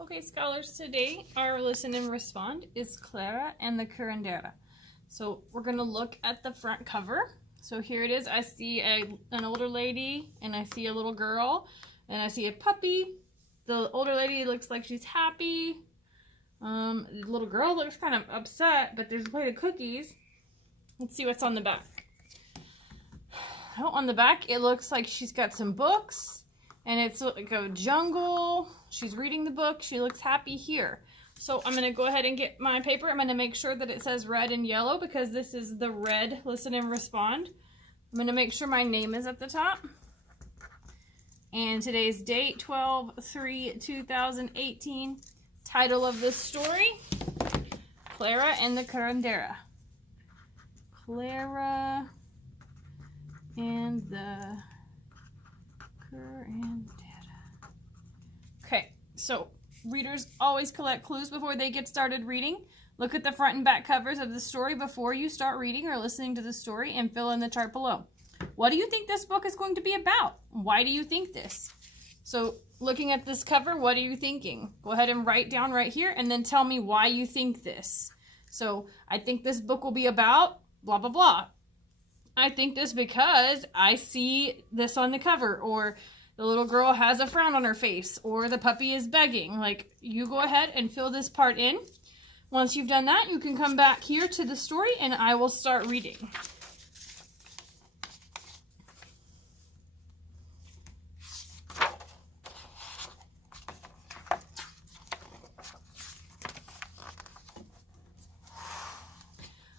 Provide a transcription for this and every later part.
Okay, scholars, today our listen and respond is Clara and the Curandera. So we're going to look at the front cover. So here it is. I see an older lady and I see a little girl and I see a puppy. The older lady looks like she's happy. The little girl looks kind of upset, but there's a plate of cookies. Let's see what's on the back. Oh, on the back it looks like she's got some books. And it's like a jungle. She's reading the book. She looks happy here. So I'm going to go ahead and get my paper. I'm going to make sure that it says red and yellow because this is the red listen and respond. I'm going to make sure my name is at the top. And today's date, 12/3/2018. Title of this story, Clara and the Curandera. Clara and the Curandera. Okay, so readers always collect clues before they get started reading. Look at the front and back covers of the story before you start reading or listening to the story and fill in the chart below. What do you think this book is going to be about? Why do you think this? So looking at this cover, what are you thinking? Go ahead and write down right here and then tell me why you think this. So I think this book will be about blah, blah, blah. I think this because I see this on the cover, or the little girl has a frown on her face, or the puppy is begging. Like, you go ahead and fill this part in. Once you've done that, you can come back here to the story and I will start reading.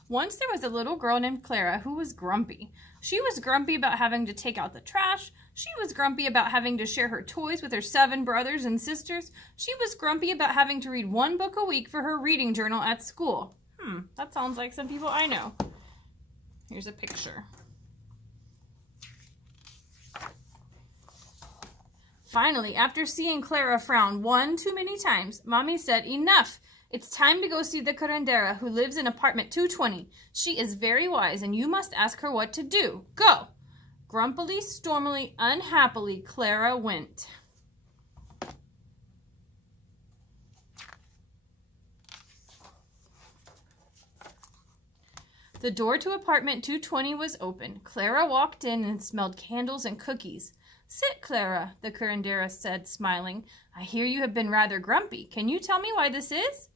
Once there was a little girl named Clara who was grumpy. She was grumpy about having to take out the trash. She was grumpy about having to share her toys with her 7 brothers and sisters. She was grumpy about having to read 1 book a week for her reading journal at school. That sounds like some people I know. Here's a picture. Finally, after seeing Clara frown 1 too many times, Mommy said, "Enough! It's time to go see the Curandera, who lives in apartment 220. She is very wise, and you must ask her what to do. Go!" Grumpily, stormily, unhappily, Clara went. The door to apartment 220 was open. Clara walked in and smelled candles and cookies. "Sit, Clara," the Curandera said, smiling. "I hear you have been rather grumpy. Can you tell me why this is?"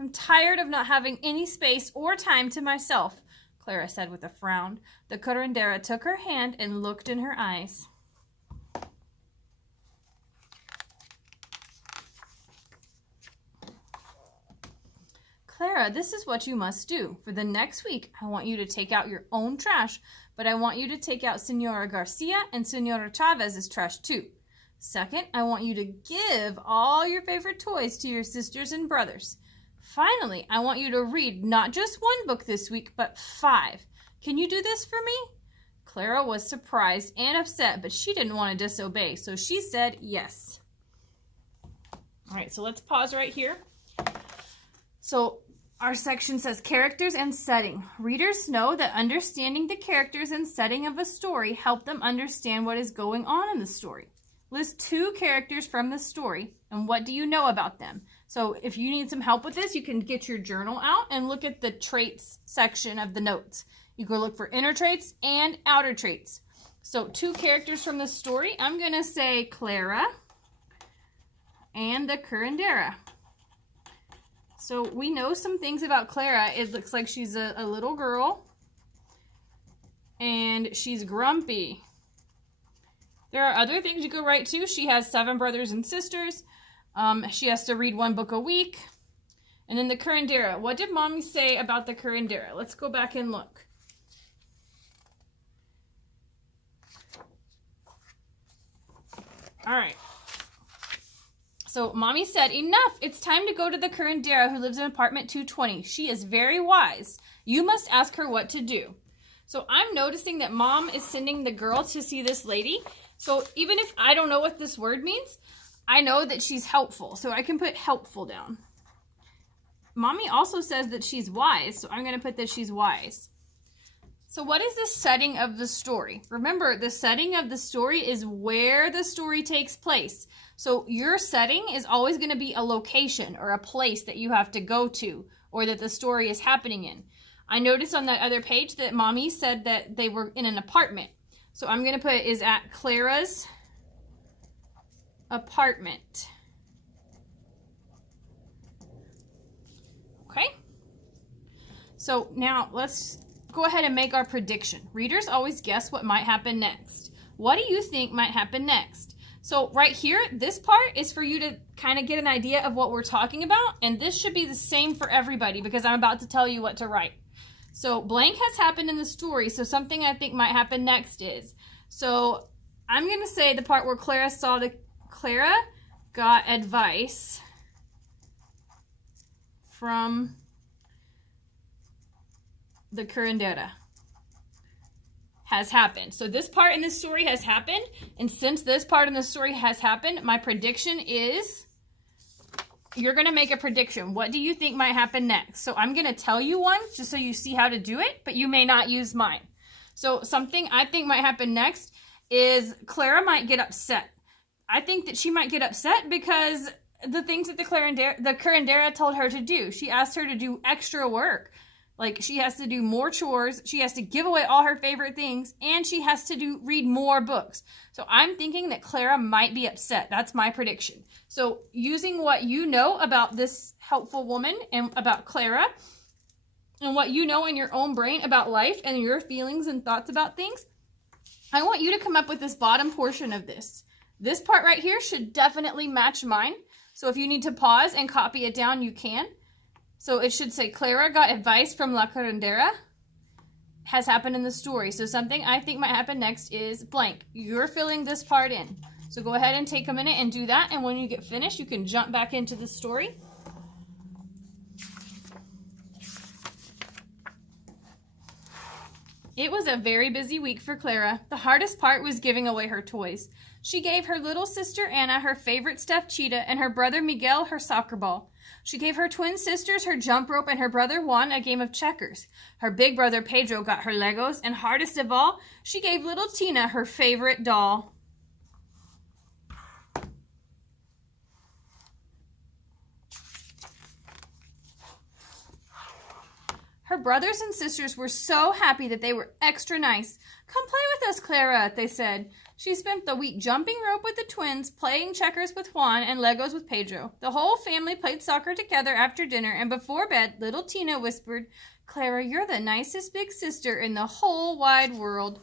"I'm tired of not having any space or time to myself," Clara said with a frown. The Curandera took her hand and looked in her eyes. "Clara, this is what you must do. For the next week, I want you to take out your own trash, but I want you to take out Senora Garcia and Senora Chavez's trash too. Second, I want you to give all your favorite toys to your sisters and brothers. Finally, I want you to read not just 1 book this week, but 5. Can you do this for me?" Clara was surprised and upset, but she didn't want to disobey, so she said yes. All right, so let's pause right here. So our section says characters and setting. Readers know that understanding the characters and setting of a story help them understand what is going on in the story. List 2 characters from the story, and what do you know about them? So if you need some help with this, you can get your journal out and look at the traits section of the notes. You can look for inner traits and outer traits. So 2 characters from the story. I'm going to say Clara and the Curandera. So we know some things about Clara. It looks like she's a little girl and she's grumpy. There are other things you could write too. She has 7 brothers and sisters. She has to read 1 book a week. And then the Curandera. What did Mommy say about the Curandera? Let's go back and look. All right. So Mommy said, "Enough! It's time to go to the Curandera, who lives in apartment 220. She is very wise. You must ask her what to do." So I'm noticing that Mom is sending the girl to see this lady. So even if I don't know what this word means, I know that she's helpful. So I can put helpful down. Mommy also says that she's wise, so I'm going to put that she's wise. So what is the setting of the story? Remember, the setting of the story is where the story takes place. So your setting is always going to be a location or a place that you have to go to or that the story is happening in. I noticed on that other page that Mommy said that they were in an apartment. So I'm going to put is at Clara's apartment. Okay? So now let's go ahead and make our prediction. Readers always guess what might happen next. What do you think might happen next? So right here, this part is for you to kind of get an idea of what we're talking about, and this should be the same for everybody because I'm about to tell you what to write. So blank has happened in the story, so something I think might happen next is. So I'm going to say the part where Clara got advice from the Curandera has happened. So this part in this story has happened, and since this part in the story has happened, my prediction is you're going to make a prediction. What do you think might happen next? So I'm going to tell you one just so you see how to do it, but you may not use mine. So something I think might happen next is Clara might get upset. I think that she might get upset because the things that the Curandera told her to do. She asked her to do extra work. Like, she has to do more chores, she has to give away all her favorite things, and she has to read more books. So I'm thinking that Clara might be upset. That's my prediction. So using what you know about this helpful woman and about Clara, and what you know in your own brain about life and your feelings and thoughts about things, I want you to come up with this bottom portion of this. This part right here should definitely match mine. So if you need to pause and copy it down, you can. So it should say, Clara got advice from La Curandera has happened in the story. So something I think might happen next is blank. You're filling this part in. So go ahead and take a minute and do that. And when you get finished, you can jump back into the story. It was a very busy week for Clara. The hardest part was giving away her toys. She gave her little sister Anna her favorite stuffed cheetah and her brother Miguel her soccer ball. She gave her twin sisters her jump rope and her brother Juan a game of checkers. Her big brother Pedro got her Legos, and hardest of all, she gave little Tina her favorite doll. Her brothers and sisters were so happy that they were extra nice. Come play with us, Clara, they said. She spent the week jumping rope with the twins, playing checkers with Juan, and Legos with Pedro. The whole family played soccer together after dinner, and before bed, little Tina whispered, Clara, you're the nicest big sister in the whole wide world.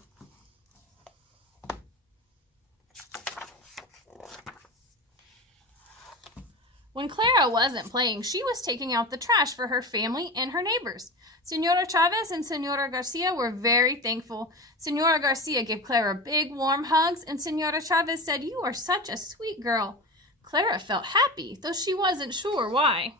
When Clara wasn't playing, she was taking out the trash for her family and her neighbors. Senora Chavez and Senora Garcia were very thankful. Senora Garcia gave Clara big, warm hugs, and Senora Chavez said, you are such a sweet girl. Clara felt happy, though she wasn't sure why.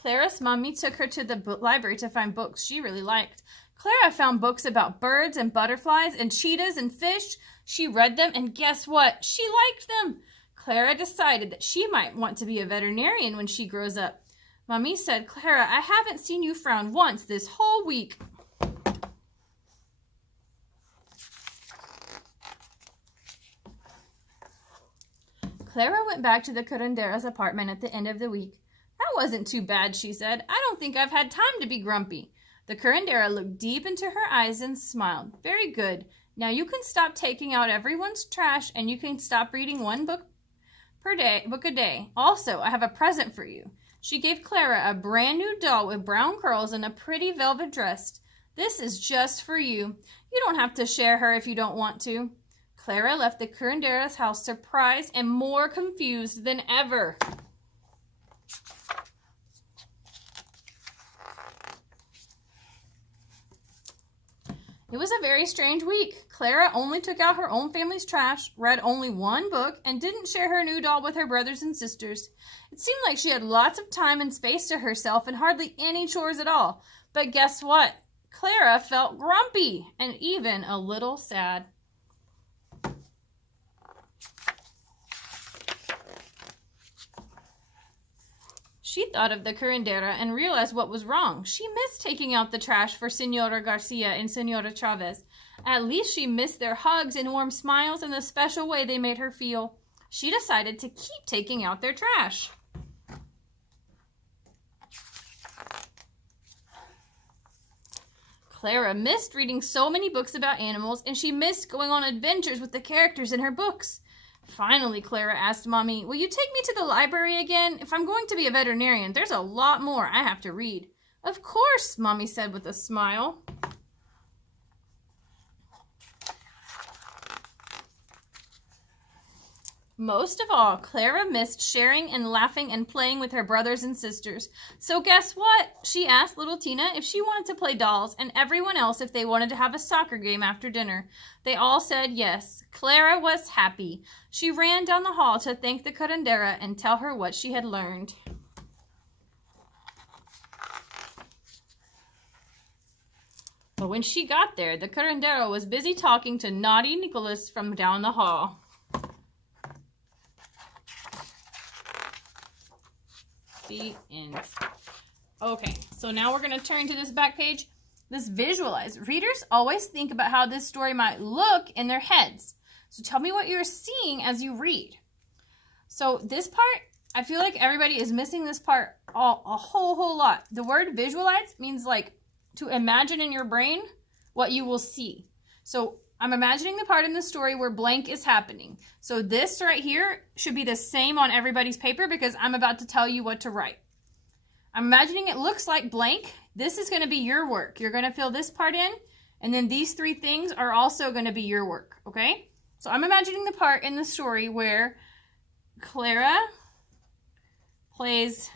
Clara's mommy took her to the library to find books she really liked. Clara found books about birds and butterflies and cheetahs and fish. She read them, and guess what? She liked them. Clara decided that she might want to be a veterinarian when she grows up. Mommy said, Clara, I haven't seen you frown once this whole week. Clara went back to the Curandera's apartment at the end of the week. That wasn't too bad, she said. I don't think I've had time to be grumpy. The Curandera looked deep into her eyes and smiled. Very good. Now you can stop taking out everyone's trash, and you can stop reading one book a day. Also, I have a present for you. She gave Clara a brand new doll with brown curls and a pretty velvet dress. This is just for you. You don't have to share her if you don't want to. Clara left the Curandera's house surprised and more confused than ever. It was a very strange week. Clara only took out her own family's trash, read only one book, and didn't share her new doll with her brothers and sisters. It seemed like she had lots of time and space to herself and hardly any chores at all. But guess what? Clara felt grumpy and even a little sad. She thought of the curandera and realized what was wrong. She missed taking out the trash for Senora Garcia and Senora Chavez. At least she missed their hugs and warm smiles and the special way they made her feel. She decided to keep taking out their trash. Clara missed reading so many books about animals, and she missed going on adventures with the characters in her books. Finally, Clara asked Mommy, "Will you take me to the library again? If I'm going to be a veterinarian, there's a lot more I have to read." "Of course," Mommy said with a smile. Most of all, Clara missed sharing and laughing and playing with her brothers and sisters. So guess what? She asked little Tina if she wanted to play dolls and everyone else if they wanted to have a soccer game after dinner. They all said yes. Clara was happy. She ran down the hall to thank the curandera and tell her what she had learned. But when she got there, the curandera was busy talking to naughty Nicholas from down the hall. The end. Okay, so now we're going to turn to this back page. This visualize. Readers always think about how this story might look in their heads. So tell me what you're seeing as you read. So this part, I feel like everybody is missing this part a whole lot. The word visualize means like to imagine in your brain what you will see. So I'm imagining the part in the story where blank is happening. So this right here should be the same on everybody's paper because I'm about to tell you what to write. I'm imagining it looks like blank. This is going to be your work. You're going to fill this part in, and then these three things are also going to be your work, okay? So I'm imagining the part in the story where Clara plays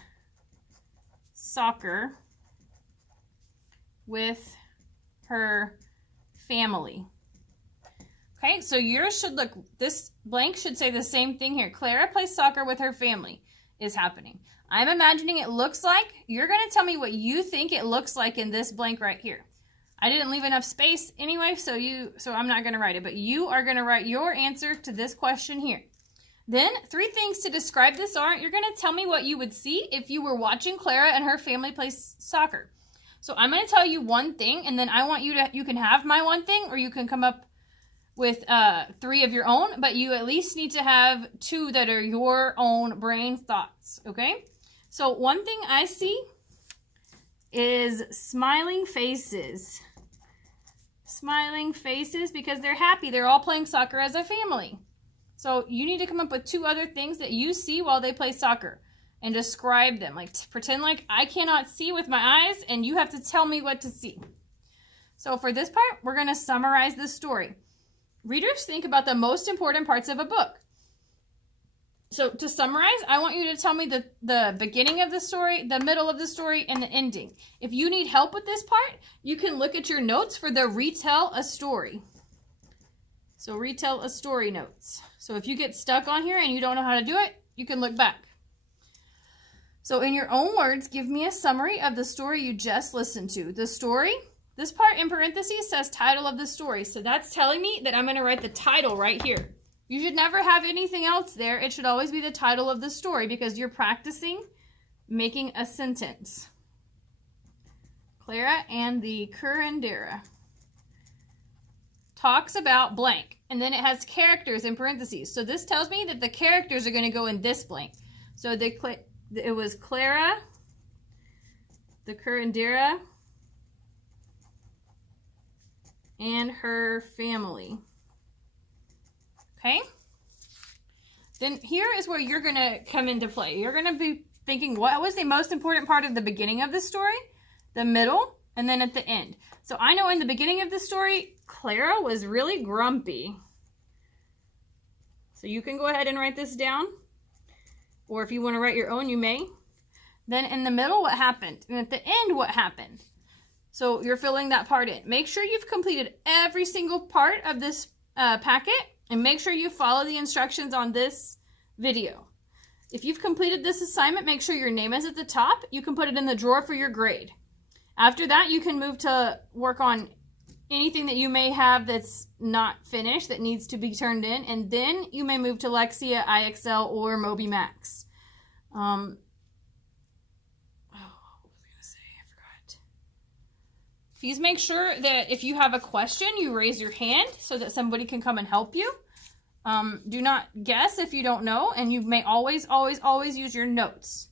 soccer with her family. Okay, so yours should look, this blank should say the same thing here. Clara plays soccer with her family is happening. I'm imagining it looks like. You're going to tell me what you think it looks like in this blank right here. I didn't leave enough space anyway, so I'm not going to write it. But you are going to write your answer to this question here. Then, 3 things to describe this are, you're going to tell me what you would see if you were watching Clara and her family play soccer. So I'm going to tell you one thing, and then I want you can have my one thing, or you can come up with 3 of your own, but you at least need to have 2 that are your own brain thoughts, okay? So one thing I see is smiling faces. Smiling faces because they're happy. They're all playing soccer as a family. So you need to come up with 2 other things that you see while they play soccer and describe them. Like pretend like I cannot see with my eyes and you have to tell me what to see. So for this part, we're going to summarize the story. Readers think about the most important parts of a book. So to summarize, I want you to tell me the beginning of the story, the middle of the story, and the ending. If you need help with this part, you can look at your notes for the retell a story. So retell a story notes. So if you get stuck on here and you don't know how to do it, you can look back. So in your own words, give me a summary of the story you just listened to. The story, this part in parentheses says title of the story. So that's telling me that I'm going to write the title right here. You should never have anything else there. It should always be the title of the story because you're practicing making a sentence. Clara and the Curandera talks about blank. And then it has characters in parentheses. So this tells me that the characters are going to go in this blank. So it was Clara, the Curandera, and her family. Okay? Then here is where you're going to come into play. You're going to be thinking, what was the most important part of the beginning of the story, the middle, and then at the end. So I know in the beginning of the story, Clara was really grumpy. So you can go ahead and write this down. Or if you want to write your own, you may. Then in the middle, what happened? And at the end, what happened? So you're filling that part in. Make sure you've completed every single part of this packet. And make sure you follow the instructions on this video. If you've completed this assignment, make sure your name is at the top. You can put it in the drawer for your grade. After that, you can move to work on anything that you may have that's not finished, that needs to be turned in. And then you may move to Lexia, IXL, or Moby Max. Please make sure that if you have a question, you raise your hand so that somebody can come and help you. Do not guess if you don't know, and you may always use your notes